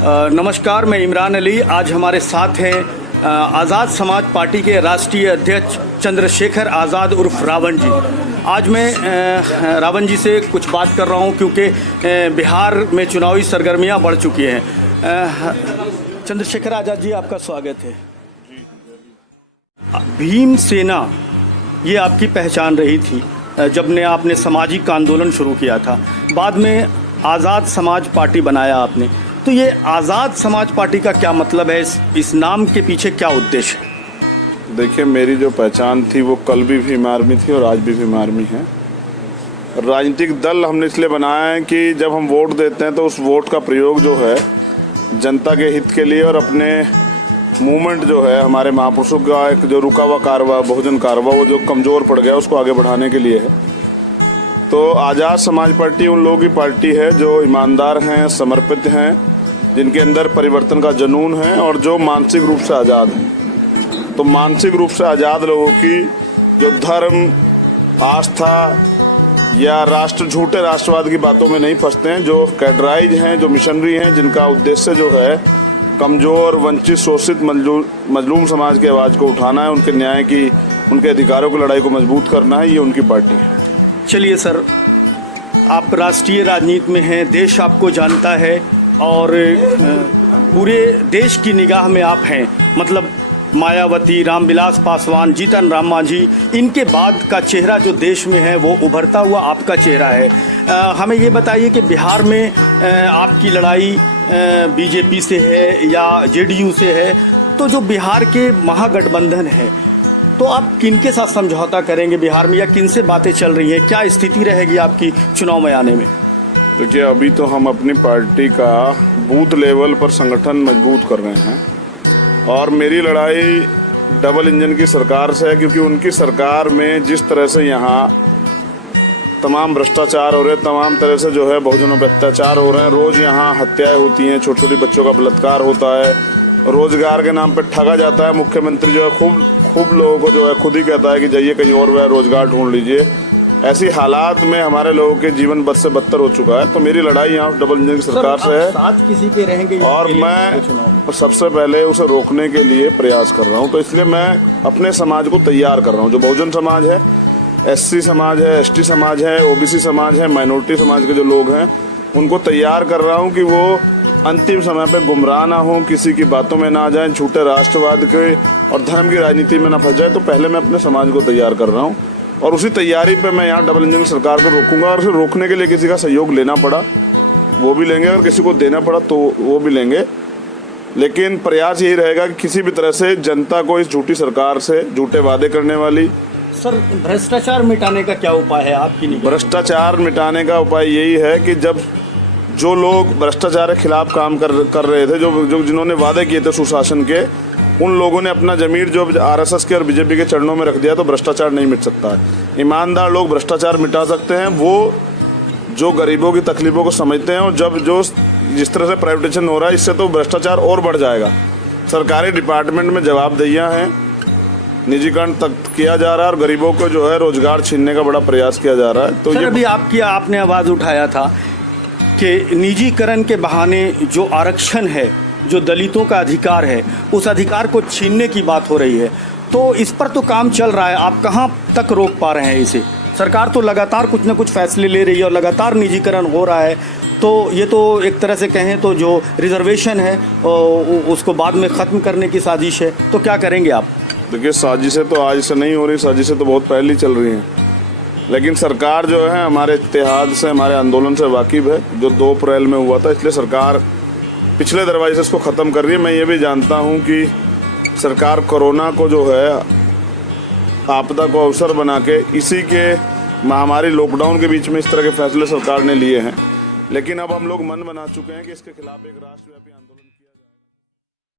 नमस्कार, मैं इमरान अली। आज हमारे साथ हैं आज़ाद समाज पार्टी के राष्ट्रीय अध्यक्ष चंद्रशेखर आज़ाद उर्फ रावण जी। आज मैं रावण जी से कुछ बात कर रहा हूं क्योंकि बिहार में चुनावी सरगर्मियां बढ़ चुकी हैं। चंद्रशेखर आज़ाद जी, आपका स्वागत है। भीम सेना ये आपकी पहचान रही थी जब ने आपने सामाजिक आंदोलन शुरू किया था, बाद में आज़ाद समाज पार्टी बनाया आपने। तो ये आज़ाद समाज पार्टी का क्या मतलब है? इस नाम के पीछे क्या उद्देश्य है? देखिए, मेरी जो पहचान थी वो कल भी भीम आर्मी थी और आज भी भीम आर्मी है। राजनीतिक दल हमने इसलिए बनाया है कि जब हम वोट देते हैं तो उस वोट का प्रयोग जो है जनता के हित के लिए और अपने मूवमेंट जो है हमारे महापुरुषों का एक जो रुका हुआ कारवा, बहुजन कारवा, वो जो कमज़ोर पड़ गया उसको आगे बढ़ाने के लिए है। तो आज़ाद समाज पार्टी उन लोगों की पार्टी है जो ईमानदार हैं, समर्पित हैं, जिनके अंदर परिवर्तन का जुनून है और जो मानसिक रूप से आज़ाद हैं। तो मानसिक रूप से आज़ाद लोगों की जो धर्म, आस्था या झूठे राष्ट्रवाद की बातों में नहीं फंसते हैं, जो कैडराइज हैं, जो मिशनरी हैं, जिनका उद्देश्य जो है कमज़ोर, वंचित, शोषित, मजलूम समाज की आवाज़ को उठाना है, उनके न्याय की, उनके अधिकारों की लड़ाई को मजबूत करना है, ये उनकी पार्टी है। चलिए सर, आप राष्ट्रीय राजनीति में हैं, देश आपको जानता है और पूरे देश की निगाह में आप हैं। मतलब मायावती, रामविलास पासवान, जीतन राम मांझी, इनके बाद का चेहरा जो देश में है वो उभरता हुआ आपका चेहरा है। हमें ये बताइए कि बिहार में आपकी लड़ाई बीजेपी से है या जेडीयू से है, तो जो बिहार के महागठबंधन है तो आप किनके साथ समझौता करेंगे बिहार में, या किनसे बातें चल रही हैं? क्या स्थिति रहेगी आपकी चुनाव में आने में? देखिए, अभी तो हम अपनी पार्टी का बूथ लेवल पर संगठन मजबूत कर रहे हैं और मेरी लड़ाई डबल इंजन की सरकार से है, क्योंकि उनकी सरकार में जिस तरह से यहाँ तमाम भ्रष्टाचार हो रहे हैं, तमाम तरह से जो है बहुजनों पर अत्याचार हो रहे हैं, रोज़ यहाँ हत्याएं होती हैं, छोटी छोटी बच्चों का बलात्कार होता है, रोजगार के नाम पर ठगा जाता है। मुख्यमंत्री जो है खूब लोगों को जो है खुद ही कहता है कि जाइए कहीं और वह रोजगार ढूंढ लीजिए। ऐसी हालात में हमारे लोगों के जीवन बद से बदतर हो चुका है। तो मेरी लड़ाई यहाँ डबल इंजन की सरकार से है। साथ किसी के रहेंगे और मैं सबसे पहले उसे रोकने के लिए प्रयास कर रहा हूँ। तो इसलिए मैं अपने समाज को तैयार कर रहा हूँ। जो बहुजन समाज है, SC समाज है, ST समाज है, OBC समाज है, माइनॉरिटी समाज के जो लोग हैं, उनको तैयार कर रहा हूँ कि वो अंतिम समय पे गुमराह ना हो, किसी की बातों में ना आ जाए, झूठे राष्ट्रवाद के और धर्म की राजनीति में ना फंस जाए। तो पहले मैं अपने समाज को तैयार कर रहा हूँ और उसी तैयारी पे मैं यहाँ डबल इंजन सरकार को रोकूंगा। और उसे रोकने के लिए किसी का सहयोग लेना पड़ा वो भी लेंगे, और किसी को देना पड़ा तो वो भी लेंगे। लेकिन प्रयास यही रहेगा कि किसी भी तरह से जनता को इस झूठी सरकार से, झूठे वादे करने वाली। सर, भ्रष्टाचार मिटाने का क्या उपाय है आपकी निगाह? भ्रष्टाचार मिटाने का उपाय यही है कि जब जो लोग भ्रष्टाचार के खिलाफ काम कर रहे थे, जो जिन्होंने वादे किए थे सुशासन के, उन लोगों ने अपना जमीर जो RSS के और BJP के चरणों में रख दिया, तो भ्रष्टाचार नहीं मिट सकता है। ईमानदार लोग भ्रष्टाचार मिटा सकते हैं, वो जो गरीबों की तकलीफों को समझते हैं। और जब जिस तरह से प्राइवेटाइजेशन हो रहा है, इससे तो भ्रष्टाचार और बढ़ जाएगा। सरकारी डिपार्टमेंट में जवाबदेहियाँ हैं, निजीकरण तक किया जा रहा है और गरीबों को जो है रोजगार छीनने का बड़ा प्रयास किया जा रहा है। तो सर, अभी आपने आवाज़ उठाया था कि निजीकरण के बहाने जो आरक्षण है, जो दलितों का अधिकार है, उस अधिकार को छीनने की बात हो रही है। तो इस पर तो काम चल रहा है, आप कहाँ तक रोक पा रहे हैं इसे? सरकार तो लगातार कुछ न कुछ फैसले ले रही है और लगातार निजीकरण हो रहा है। तो ये तो एक तरह से कहें तो जो रिजर्वेशन है उसको बाद में ख़त्म करने की साजिश है। तो क्या करेंगे आप? देखिए, साजिशें तो आज से नहीं हो रही, साजिशें तो बहुत पहले चल रही हैं। लेकिन सरकार जो है हमारे इत्तेहाद से, हमारे आंदोलन से वाकिफ है, जो 2 अप्रैल में हुआ था। इसलिए सरकार पिछले दरवाजे से इसको ख़त्म कर रही है। मैं ये भी जानता हूँ कि सरकार कोरोना को जो है आपदा को अवसर बना के, इसी के महामारी लॉकडाउन के बीच में इस तरह के फैसले सरकार ने लिए हैं। लेकिन अब हम लोग मन बना चुके हैं कि इसके खिलाफ एक राष्ट्रव्यापी आंदोलन